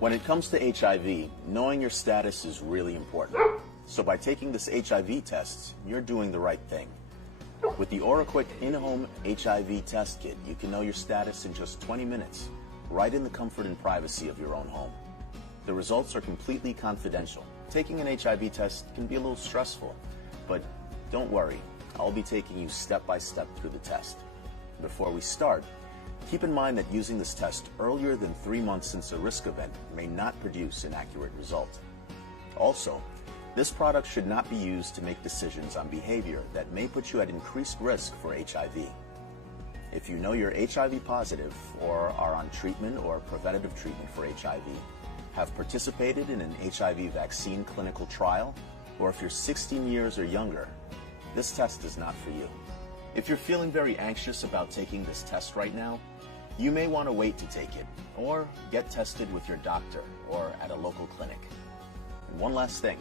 When it comes to HIV, knowing your status is really important. So by taking this HIV test, you're doing the right thing. With the Quik in-home HIV test kit, you can know your status in just 20 minutes, right in the comfort and privacy of your own home. The results are completely confidential. Taking an HIV test can be a little stressful, but don't worry, I'll be taking you step by step through the test. Before we start, keep in mind that using this test earlier than 3 months since a risk event may not produce an accurate result. Also, this product should not be used to make decisions on behavior that may put you at increased risk for HIV. If you know you're HIV positive or are on treatment or preventative treatment for HIV, have participated in an HIV vaccine clinical trial, or if you're 16 years or younger, this test is not for you. If you're feeling very anxious about taking this test right now, you may want to wait to take it, or get tested with your doctor or at a local clinic. And one last thing,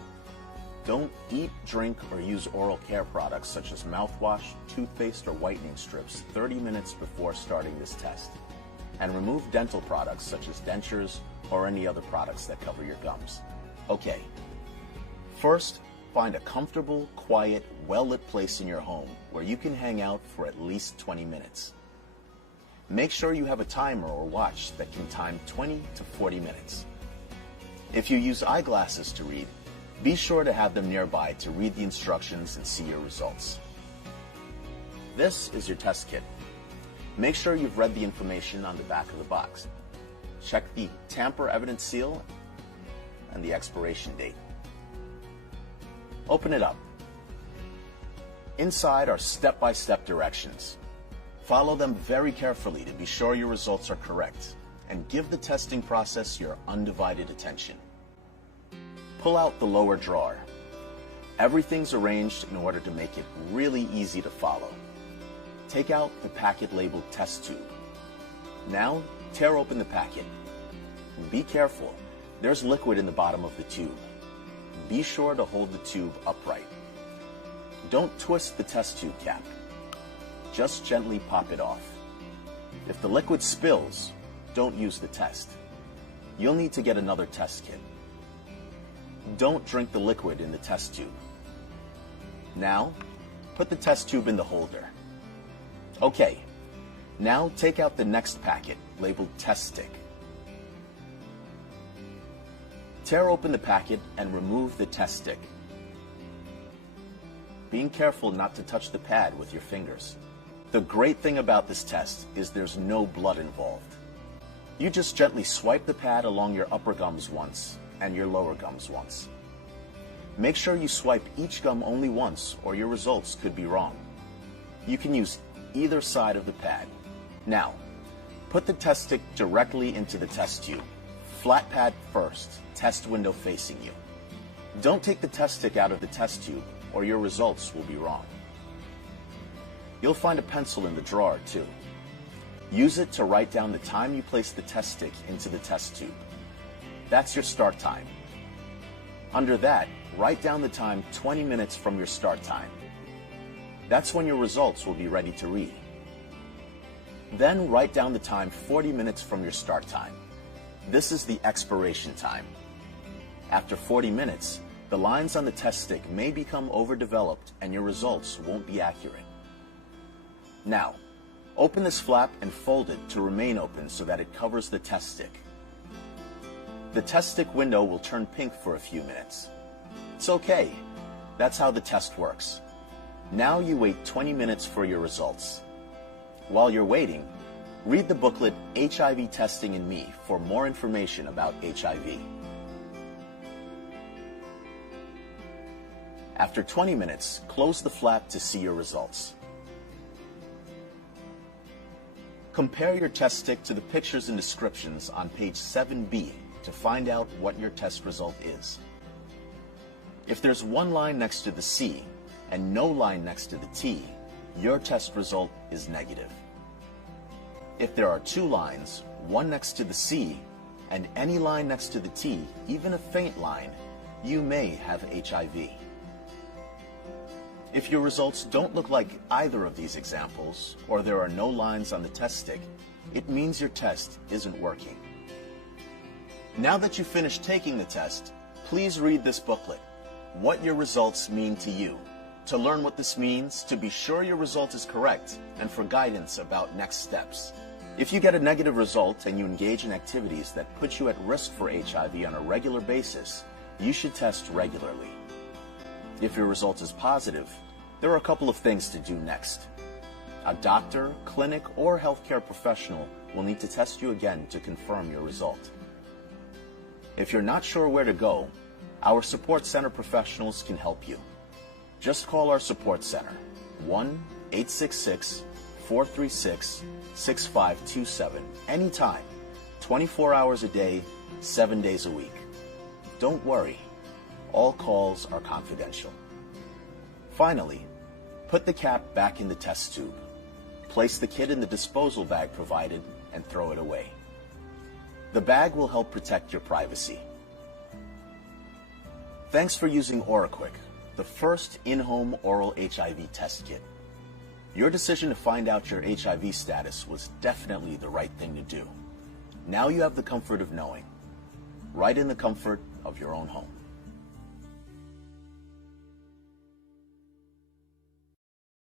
don't eat, drink, or use oral care products such as mouthwash, toothpaste, or whitening strips 30 minutes before starting this test. And remove dental products such as dentures or any other products that cover your gums. Okay, first, find a comfortable, quiet, well-lit place in your home where you can hang out for at least 20 minutes. Make sure you have a timer or watch that can time 20 to 40 minutes. If you use eyeglasses to read, be sure to have them nearby to read the instructions and see your results. This is your test kit. Make sure you've read the information on the back of the box. Check the tamper evidence seal and the expiration date. Open it up. Inside are step-by-step directions. Follow them very carefully to be sure your results are correct, and give the testing process your undivided attention. Pull out the lower drawer. Everything's arranged in order to make it really easy to follow. Take out the packet labeled test tube. Now, tear open the packet. Be careful, there's liquid in the bottom of the tube. Be sure to hold the tube upright. Don't twist the test tube cap. Just gently pop it off. If the liquid spills, don't use the test. You'll need to get another test kit. Don't drink the liquid in the test tube. Now, put the test tube in the holder. Okay, now take out the next packet labeled test stick. Tear open the packet and remove the test stick. Being careful not to touch the pad with your fingers. The great thing about this test is there's no blood involved. You just gently swipe the pad along your upper gums once and your lower gums once. Make sure you swipe each gum only once or your results could be wrong. You can use either side of the pad. Now, put the test stick directly into the test tube. Flat pad first, test window facing you. Don't take the test stick out of the test tube or your results will be wrong. You'll find a pencil in the drawer too. Use it to write down the time you place the test stick into the test tube. That's your start time. Under that, write down the time 20 minutes from your start time. That's when your results will be ready to read. Then write down the time 40 minutes from your start time. This is the expiration time. After 40 minutes, the lines on the test stick may become overdeveloped and your results won't be accurate. Now, open this flap and fold it to remain open so that it covers the test stick. The test stick window will turn pink for a few minutes. It's okay. That's how the test works. Now you wait 20 minutes for your results. While you're waiting, read the booklet HIV Testing in Me for more information about HIV. After 20 minutes, close the flap to see your results. Compare your test stick to the pictures and descriptions on page 7B to find out what your test result is. If there's one line next to the C and no line next to the T, your test result is negative. If there are two lines, one next to the C and any line next to the T, even a faint line, you may have HIV. If your results don't look like either of these examples, or there are no lines on the test stick, it means your test isn't working. Now that you've finished taking the test, please read this booklet, What Your Results Mean to You, to learn what this means, to be sure your result is correct, and for guidance about next steps. If you get a negative result and you engage in activities that put you at risk for HIV on a regular basis, you should test regularly. If your result is positive, there are a couple of things to do next. A doctor, clinic, or healthcare professional will need to test you again to confirm your result. If you're not sure where to go, our support center professionals can help you. Just call our support center, 1-866-436-6527, anytime, 24 hours a day, 7 days a week. Don't worry, all calls are confidential. Finally, put the cap back in the test tube. Place the kit in the disposal bag provided and throw it away. The bag will help protect your privacy. Thanks for using Quik, the first in-home oral HIV test kit. Your decision to find out your HIV status was definitely the right thing to do. Now you have the comfort of knowing, right in the comfort of your own home.